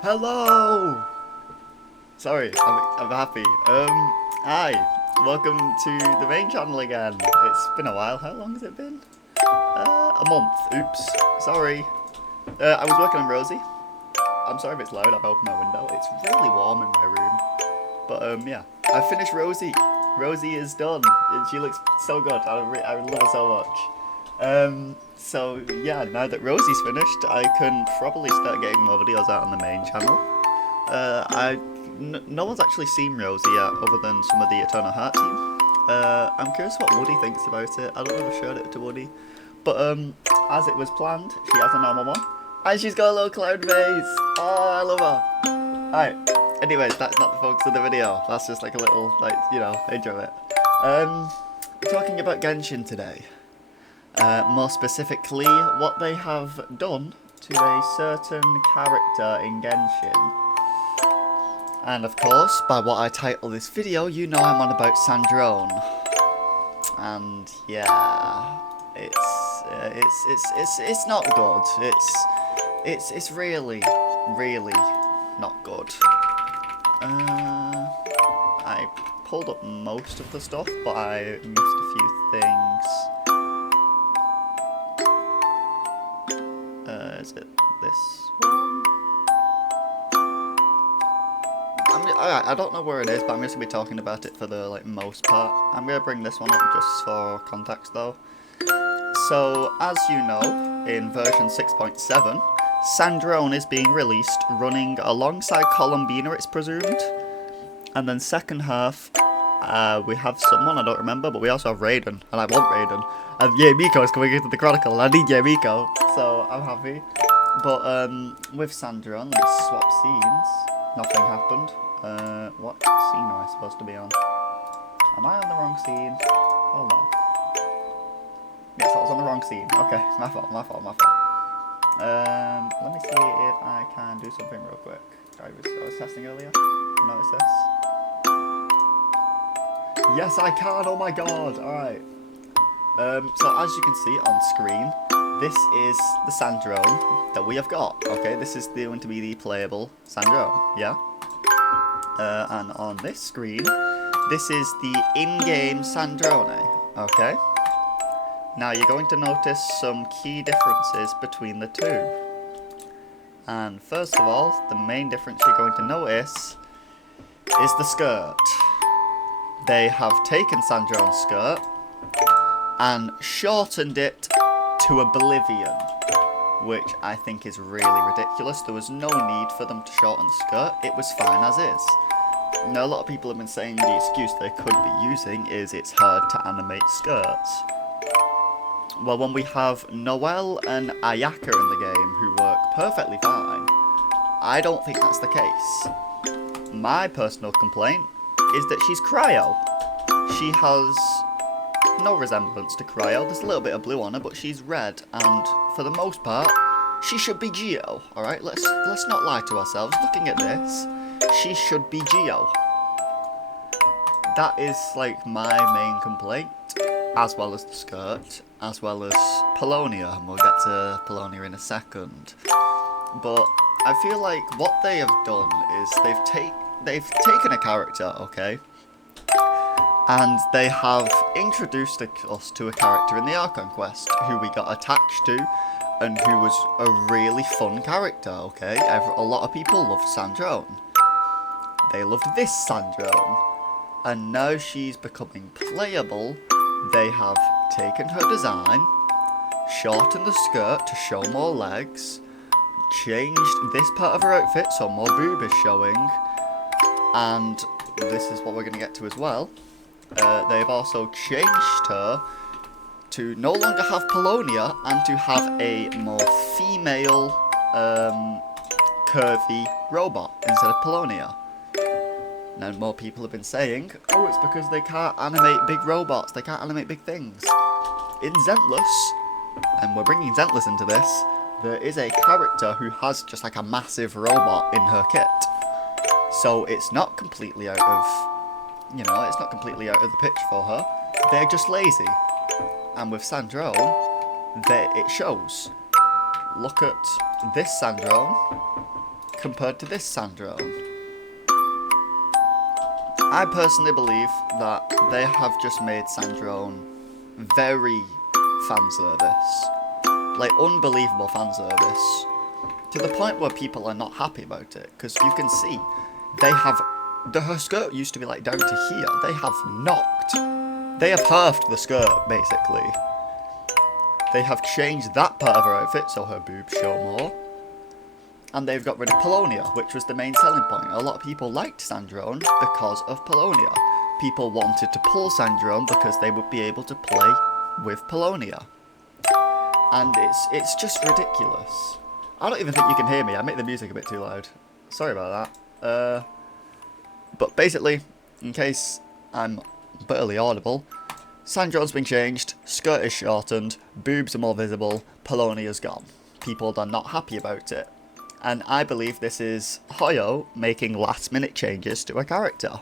Hello! Sorry, I'm happy. Hi. Welcome to the main channel again. It's been a while. How long has it been? A month. Oops. Sorry. I was working on Rosie. I'm sorry if it's loud. I've opened my window. It's really warm in my room. But, yeah. I finished Rosie. Rosie is done. She looks so good. I love her so much. So yeah, now that Rosie's finished, I can probably start getting more videos out on the main channel. No one's actually seen Rosie yet, other than some of the Eternal Heart team. I'm curious what Woody thinks about it. I don't know if I showed it to Woody, but as it was planned, she has a normal one, and she's got a little clown face. Oh, I love her. Alright. Anyways, that's not the focus of the video. That's just like a little, enjoy it. Talking about Genshin today. More specifically, what they have done to a certain character in Genshin. And of course, by what I title this video, you know I'm on about Sandrone. And yeah, it's not good. It's really not good. I pulled up most of the stuff, but I missed a few things. Is it this one? I don't know where it is, but I'm just going to be talking about it for the most part. I'm going to bring this one up just for context though. So, as you know, in version 6.7, Sandrone is being released running alongside Columbina, it's presumed. And then second half, we have someone, I don't remember, but we also have Raiden, and I want Raiden. And Miko is coming into the Chronicle, and I need Miko, so I'm happy. But with Sandrone, let's swap scenes. Nothing happened. What scene am I supposed to be on? Am I on the wrong scene? Hold on. Yes, I was on the wrong scene. Okay, my fault. Let me see if I can do something real quick. I was testing earlier. Notice this. Yes, I can! Oh my god! Alright. So as you can see on screen, this is the Sandrone that we have got. Okay, this is going to be the playable Sandrone, yeah? And on this screen, this is the in-game Sandrone, okay? Now you're going to notice some key differences between the two. And first of all, the main difference you're going to notice is the skirt. They have taken Sandrone's skirt and shortened it to Oblivion, which I think is really ridiculous. There was no need for them to shorten the skirt. It was fine as is. Now, a lot of people have been saying the excuse they could be using is it's hard to animate skirts. Well, when we have Noelle and Ayaka in the game who work perfectly fine, I don't think that's the case. My personal complaint is that she's Cryo. She has no resemblance to Cryo. There's a little bit of blue on her, but she's red, and for the most part, she should be Geo. All right, let's not lie to ourselves. Looking at this, she should be Geo. That is like my main complaint, as well as the skirt, as well as Polonia, and we'll get to Polonia in a second. But I feel like what they have done is they've taken a character, okay, and they have introduced us to a character in the Archon quest who we got attached to and who was a really fun character, okay? A lot of people loved Sandrone. They loved this Sandrone. And now she's becoming playable. They have taken her design, shortened the skirt to show more legs, changed this part of her outfit so more boob is showing, and this is what we're going to get to as well. They've also changed her to no longer have Polonia and to have a more female, curvy robot instead of Polonia. Now more people have been saying, oh, it's because they can't animate big robots, they can't animate big things. In Zentless, and we're bringing Zentless into this, there is a character who has just like a massive robot in her kit. So it's not completely out of, it's not completely out of the pitch for her. They're just lazy. And with Sandrone, it shows. Look at this Sandrone. compared to this Sandrone. I personally believe that they have just made Sandrone very fan service. Like, unbelievable fan service. To the point where people are not happy about it. Because you can see, they have... her skirt used to be like down to here. They have knocked. They have halved the skirt, basically. They have changed that part of her outfit so her boobs show more. And they've got rid of Polonia, which was the main selling point. A lot of people liked Sandrone because of Polonia. People wanted to pull Sandrone because they would be able to play with Polonia. And it's just ridiculous. I don't even think you can hear me. I make the music a bit too loud. Sorry about that. But basically, in case I'm barely audible, Sandrone's been changed, skirt is shortened, boobs are more visible, Polonia's gone. People are not happy about it. And I believe this is Hoyo making last minute changes to a character.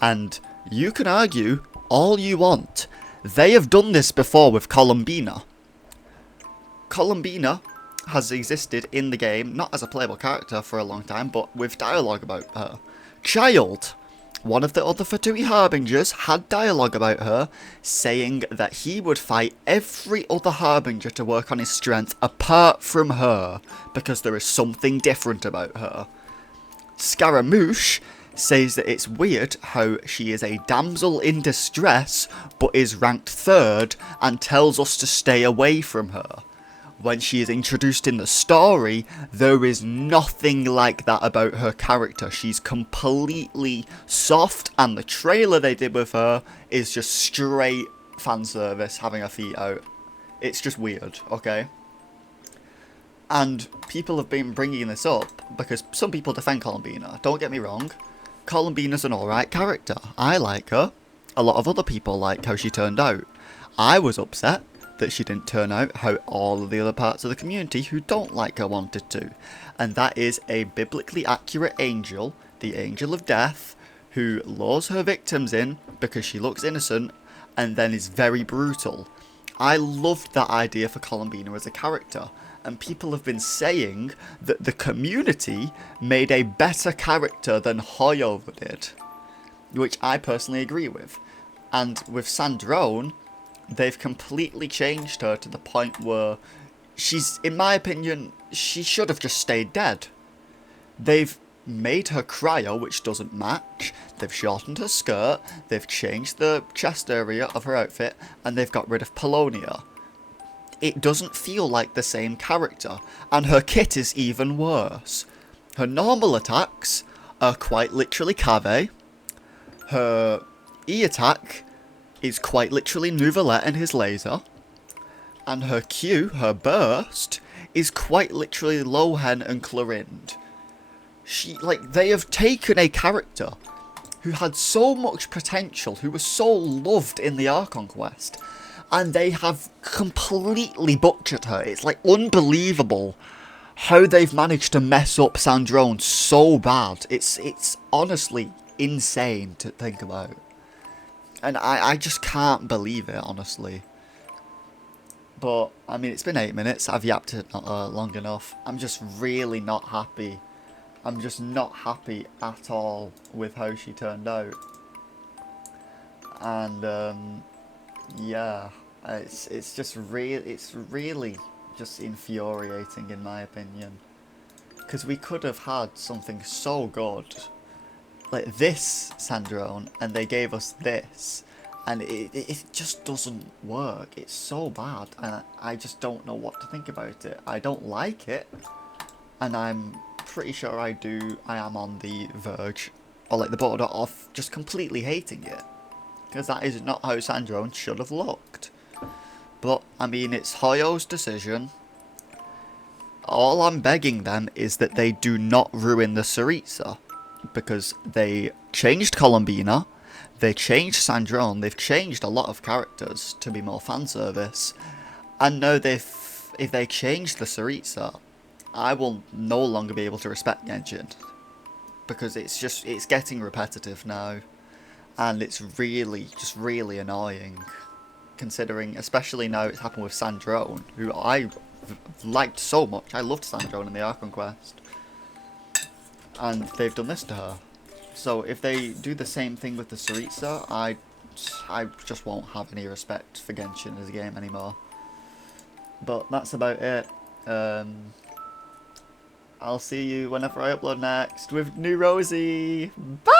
And you can argue all you want. They have done this before with Columbina. Columbina has existed in the game, not as a playable character for a long time, but with dialogue about her. Child, one of the other Fatui Harbingers, had dialogue about her, saying that he would fight every other Harbinger to work on his strength apart from her, because there is something different about her. Scaramouche says that it's weird how she is a damsel in distress, but is ranked 3rd, and tells us to stay away from her. When she is introduced in the story, there is nothing like that about her character. She's completely soft, and the trailer they did with her is just straight fan service, having her feet out. It's just weird, okay? And people have been bringing this up because some people defend Columbina. Don't get me wrong, Columbina's an alright character. I like her. A lot of other people like how she turned out. I was upset that she didn't turn out how all of the other parts of the community who don't like her wanted to. And that is a biblically accurate angel, the angel of death, who lures her victims in because she looks innocent and then is very brutal. I loved that idea for Columbina as a character, and people have been saying that the community made a better character than Hoyover did, which I personally agree with. And with Sandrone, they've completely changed her to the point where she's, in my opinion, she should have just stayed dead. They've made her cryo, which doesn't match. They've shortened her skirt. They've changed the chest area of her outfit. And they've got rid of Polonia. It doesn't feel like the same character. And her kit is even worse. Her normal attacks are quite literally Cave. Her E-attack is quite literally Nouvelet and his laser. And her Q, her burst, is quite literally Lohen and Clorind. They have taken a character who had so much potential, who was so loved in the Archon quest, and they have completely butchered her. It's like unbelievable how they've managed to mess up Sandrone so bad. It's honestly insane to think about. And I just can't believe it, honestly. But, I mean, it's been 8 minutes. I've yapped it long enough. I'm just really not happy. I'm just not happy at all with how she turned out. And, yeah. It's just really just infuriating, in my opinion. Because we could have had something so good like this Sandrone, and they gave us this, and it just doesn't work. It's so bad, and I just don't know what to think about it. I don't like it, and I'm pretty sure I am on the verge, or like the border of just completely hating it, because that is not how Sandrone should have looked. But, I mean, it's Hoyo's decision. All I'm begging them is that they do not ruin the Saritsa. Because they changed Columbina, they changed Sandrone, they've changed a lot of characters to be more fan service, and now if they change the Saritsa, I will no longer be able to respect Genshin, because it's getting repetitive now, and it's really annoying, considering, especially now it's happened with Sandrone, who I liked so much. I loved Sandrone in the Archon quest. and they've done this to her. So if they do the same thing with the Saritsa, I just won't have any respect for Genshin as a game anymore. But that's about it. I'll see you whenever I upload next with new Rosie. Bye!